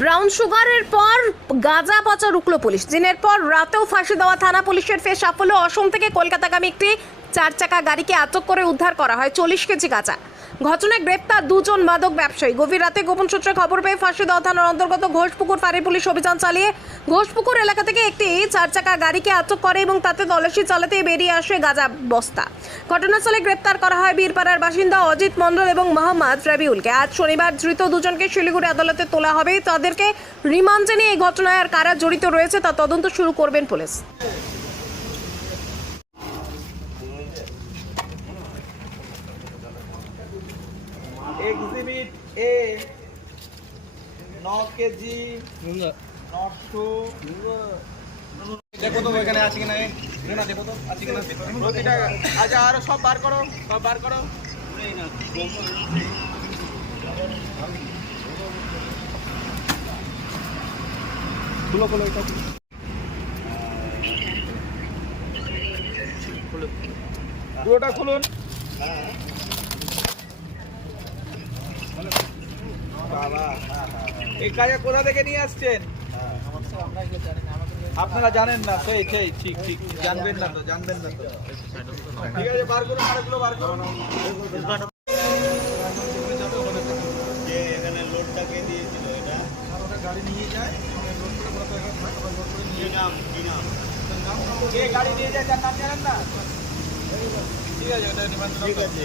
Brown সুগারের পর গাঁজা পচা রুকলো পুলিশ। দিনের পর রাতেও ফাঁসি দেওয়া থানা পুলিশের ফের সাফল্য। অসম থেকে কলকাতাগামী একটি চার চাকা গাড়িকে আটক করে উদ্ধার করা হয় চল্লিশ কেজি গাঁজা। ঘটনায় গ্রেপ্তার দুজন মাদক ব্যবসায়ী। গভীর রাতে গোপন সূত্রে খবর পেয়ে ফাঁসি দেওয়া থানার অন্তর্গত ঘোষপুকুর ফাঁড়ি পুলিশ অভিযান চালিয়ে ঘোষপুকুর এলাকা থেকে একটি চার চাকা গাড়িকে আটক করে এবং তাতে তল্লাশি চালাতে বেরিয়ে আসে গাঁজা বস্তা। ঘটনাস্থলে গ্রেপ্তার করা হয় বীরপাড়ার বাসিন্দা অজিত মণ্ডল এবং মোহাম্মদ রবিউলকে। আজ শনিবার ধৃত দুজনকে শিলিগুড়ি আদালতে তোলা হবে। তাদেরকে রিমান্ডে নিয়ে এই ঘটনায় আর কারা জড়িত রয়েছে তা তদন্ত শুরু করবেন পুলিশ। এক্সিবিট এ ন কেজি নশো দেখো তো ওইখানে আছে কিনা না আছে আচ্ছা সব বার করো, সব বার করো। পুরোটা খুলুন। বাবা এই কাজে কোথা থেকে নিয়ে আসছেন? আপনারা জানেন না সেই সেই ঠিক ঠিক জানবেন না তো জানবেন না তো। ঠিক আছে বার করুন আরেকগুলো বার করুন। গাড়ি নিয়ে যায় গাড়ি নিয়ে যায় তার নাম জানেন না? ঠিক আছে ঠিক আছে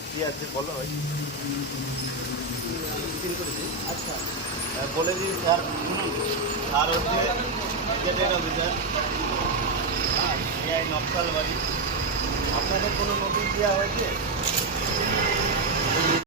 কি আছে বলো ভাই আচ্ছা। বলে দিন স্যার আর হচ্ছে গেটের অফিসার। হ্যাঁ এআই নকশাল বাড়ি আপনাদের কোনো নোটিশ দেওয়া হয়েছে?